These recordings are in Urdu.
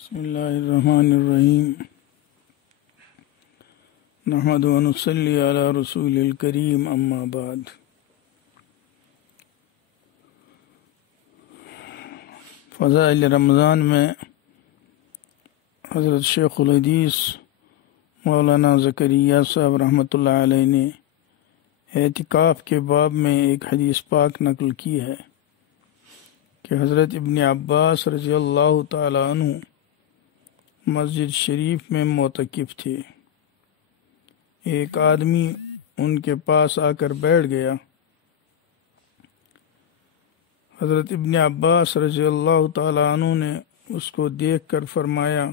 بسم اللہ الرحمن الرحیم نحمد و نصلی علی رسول الکریم اما بعد فضائل رمضان میں حضرت شیخ الحدیث مولانا زکریا صاحب رحمۃ اللہ علیہ نے اعتکاف کے باب میں ایک حدیث پاک نقل کی ہے کہ حضرت ابن عباس رضی اللہ تعالی عنہ مسجد شریف میں معتکف تھے۔ ایک آدمی ان کے پاس آ کر بیٹھ گیا۔ حضرت ابن عباس رضی اللہ تعالی عنہ نے اس کو دیکھ کر فرمایا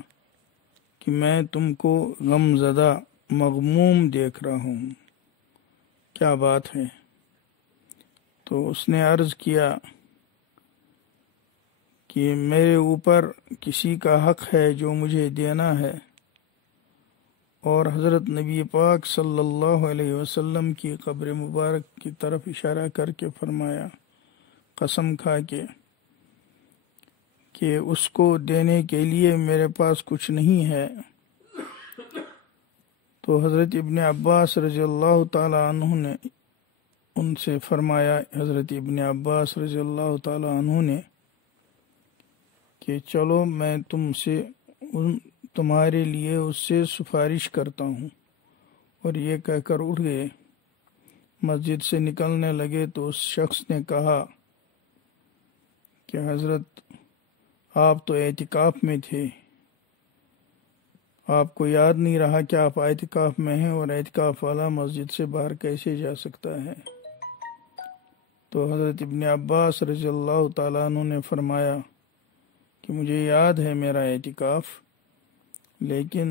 کہ میں تم کو غم زدہ مغموم دیکھ رہا ہوں، کیا بات ہے؟ تو اس نے عرض کیا کہ میرے اوپر کسی کا حق ہے جو مجھے دینا ہے، اور حضرت نبی پاک صلی اللہ علیہ وسلم کی قبر مبارک کی طرف اشارہ کر کے فرمایا، قسم کھا کے کہ اس کو دینے کے لیے میرے پاس کچھ نہیں ہے۔ تو حضرت ابن عباس رضی اللہ تعالی عنہ نے ان سے فرمایا، حضرت ابن عباس رضی اللہ تعالی عنہ نے کہ چلو میں تمہارے لیے اس سے سفارش کرتا ہوں، اور یہ کہہ کر اٹھ گئے۔ مسجد سے نکلنے لگے تو اس شخص نے کہا کہ حضرت آپ تو اعتکاف میں تھے، آپ کو یاد نہیں رہا کہ آپ اعتکاف میں ہیں، اور اعتکاف والا مسجد سے باہر کیسے جا سکتا ہے؟ تو حضرت ابن عباس رضی اللہ تعالیٰ عنہ نے فرمایا کہ مجھے یاد ہے میرا اعتکاف، لیکن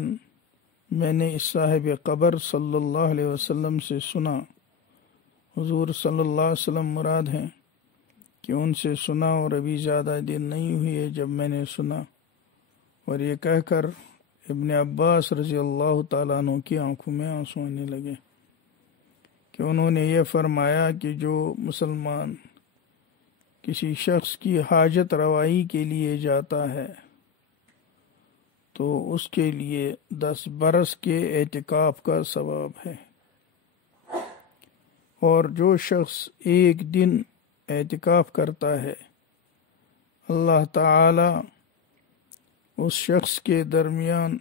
میں نے اس صاحب قبر صلی اللہ علیہ وسلم سے سنا، حضور صلی اللہ علیہ وسلم مراد ہیں کہ ان سے سنا، اور ابھی زیادہ دن نہیں ہوئی ہے جب میں نے سنا۔ اور یہ کہہ کر ابن عباس رضی اللہ تعالیٰ عنہ کی آنکھوں میں آنسو آنے لگے کہ انہوں نے یہ فرمایا کہ جو مسلمان کسی شخص کی حاجت روائی کے لیے جاتا ہے تو اس کے لیے 10 برس کے اعتکاف کا ثواب ہے، اور جو شخص ایک دن اعتکاف کرتا ہے اللہ تعالی اس شخص کے درمیان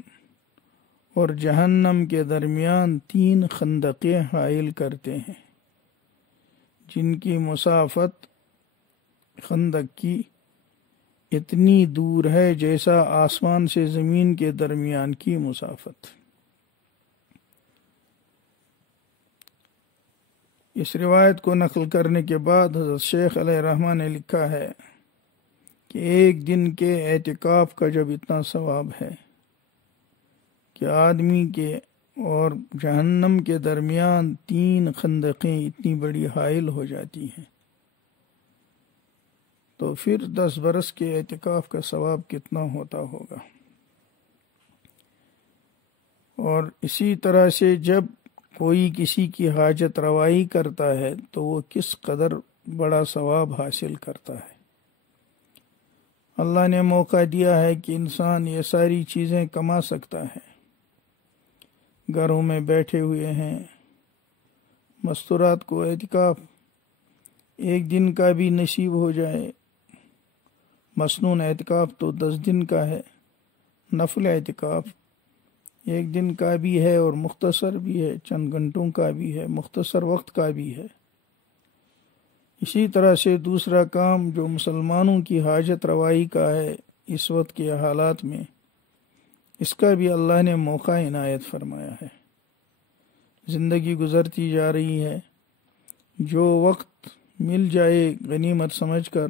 اور جہنم کے درمیان 3 خندقیں حائل کرتے ہیں، جن کی مسافت خندق کی اتنی دور ہے جیسا آسمان سے زمین کے درمیان کی مسافت۔ اس روایت کو نقل کرنے کے بعد حضرت شیخ علیہ رحمٰن نے لکھا ہے کہ ایک دن کے اعتکاف کا جب اتنا ثواب ہے کہ آدمی کے اور جہنم کے درمیان 3 خندقیں اتنی بڑی حائل ہو جاتی ہیں، تو پھر 10 برس کے اعتکاف کا ثواب کتنا ہوتا ہوگا۔ اور اسی طرح سے جب کوئی کسی کی حاجت روائی کرتا ہے تو وہ کس قدر بڑا ثواب حاصل کرتا ہے۔ اللہ نے موقع دیا ہے کہ انسان یہ ساری چیزیں کما سکتا ہے، گھروں میں بیٹھے ہوئے ہیں، مستورات کو اعتکاف ایک دن کا بھی نصیب ہو جائے، مسنون اعتکاف تو 10 دن کا ہے، نفل اعتکاف 1 دن کا بھی ہے اور مختصر بھی ہے، چند گھنٹوں کا بھی ہے، مختصر وقت کا بھی ہے۔ اسی طرح سے دوسرا کام جو مسلمانوں کی حاجت روائی کا ہے اس وقت کے حالات میں، اس کا بھی اللہ نے موقع عنایت فرمایا ہے۔ زندگی گزرتی جا رہی ہے، جو وقت مل جائے غنیمت سمجھ کر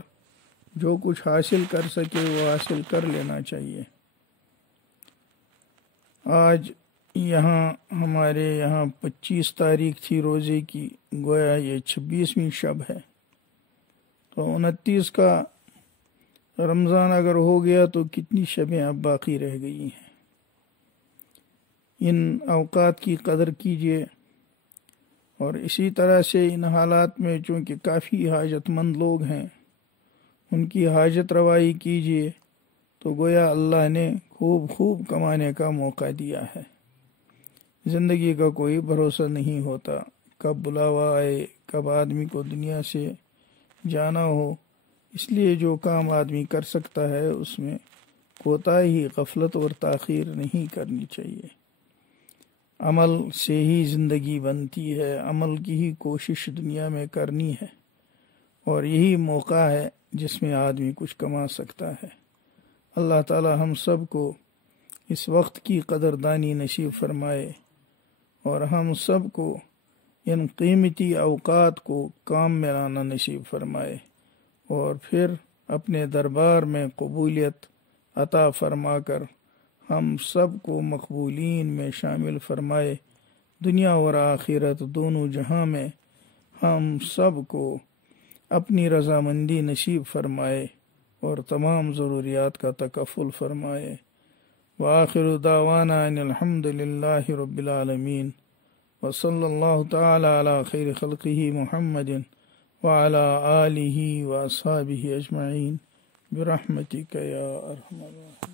جو کچھ حاصل کر سکے وہ حاصل کر لینا چاہیے۔ آج ہمارے یہاں 25 تاریخ تھی روزے کی، گویا یہ 26ویں شب ہے، تو 29 کا رمضان اگر ہو گیا تو کتنی شبیں اب باقی رہ گئی ہیں۔ ان اوقات کی قدر کیجیے، اور اسی طرح سے ان حالات میں چونکہ کافی حاجت مند لوگ ہیں ان کی حاجت روائی کیجیے، تو گویا اللہ نے خوب کمانے کا موقع دیا ہے۔ زندگی کا کوئی بھروسہ نہیں ہوتا، کب بلاوا آئے، کب آدمی کو دنیا سے جانا ہو۔ اس لیے جو کام آدمی کر سکتا ہے اس میں کوتاہی، غفلت اور تاخیر نہیں کرنی چاہیے۔ عمل سے ہی زندگی بنتی ہے، عمل کی ہی کوشش دنیا میں کرنی ہے، اور یہی موقع ہے جس میں آدمی کچھ کما سکتا ہے۔ اللہ تعالی ہم سب کو اس وقت کی قدردانی نصیب فرمائے، اور ہم سب کو ان قیمتی اوقات کو کام میں لانا نصیب فرمائے، اور پھر اپنے دربار میں قبولیت عطا فرما کر ہم سب کو مقبولین میں شامل فرمائے۔ دنیا اور آخرت دونوں جہاں میں ہم سب کو اپنی رضامندی نصیب فرمائے اور تمام ضروریات کا تکفل فرمائے۔ وآخر دعوانا ان الحمد للہ رب العالمین، وصلی اللہ تعالی علی خیر خلقہ محمد وعلی آلہ واصحابہ اجمعین برحمتک یا ارحم الراحمین۔